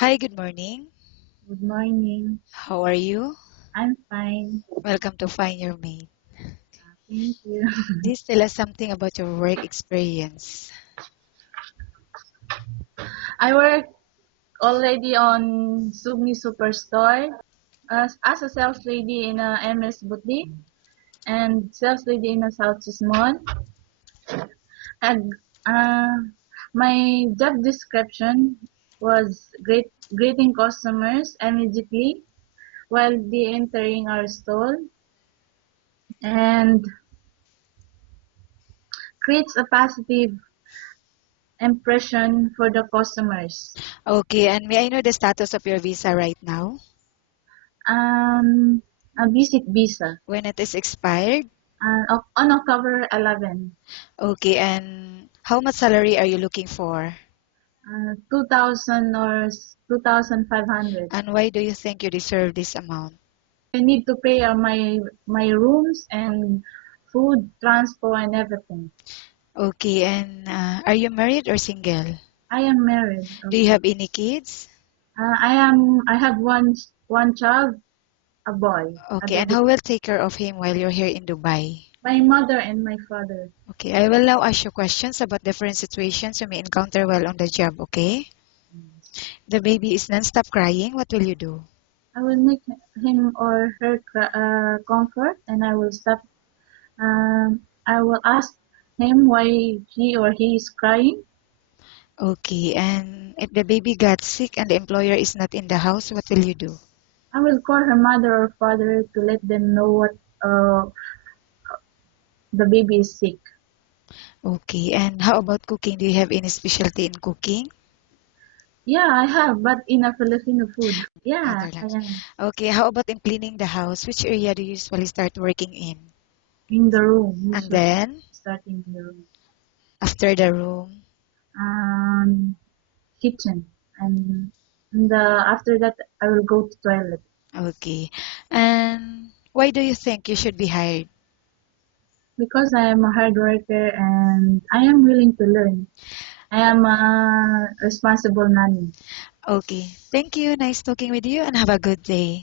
Hi, good morning. Good morning. How are you? I'm fine. Welcome to Find Your Mate. Thank you. Please tell us something about your work experience. I work already on Sugni Superstore as a sales lady in a MS boutique and sales lady in a Southeast Mall. And uh, my job description was greeting customers immediately while they entering our store and creates a positive impression for the customers. Okay, and may I know the status of your visa right now? Um, a visit visa When it is expired? on October 11, Okay, and how much salary are you looking for? 2000 or 2,500. And why do you think you deserve this amount? I need to pay my rooms and food, transport, and everything. Okay, and are you married or single? I am married. Do you Okay. have any kids? I have one child, a boy, a Okay, and baby. who will take care of him while you're here in Dubai? My mother and my father. Okay, I will now ask you questions about different situations you may encounter while on the job, okay? The baby is non-stop crying. What will you do? I will make him or her comfort, and I will ask him why he or he is crying. Okay, and if the baby got sick and the employer is not in the house, what will you do? I will call her mother or father to let them know what uh, the baby is sick. Okay, and how about cooking? Do you have any specialty in cooking? Yeah, I have, but in a Filipino food. Yeah, Other I language. am Okay, how about in cleaning the house? Which area do you usually start working in? in the room And usually, then, starting in the room, after the room? um, kitchen, and after that I will go to toilet Okay, and why do you think you should be hired? because I am a hard worker and I am willing to learn. I am a responsible nanny. Okay, thank you. Nice talking with you and have a good day.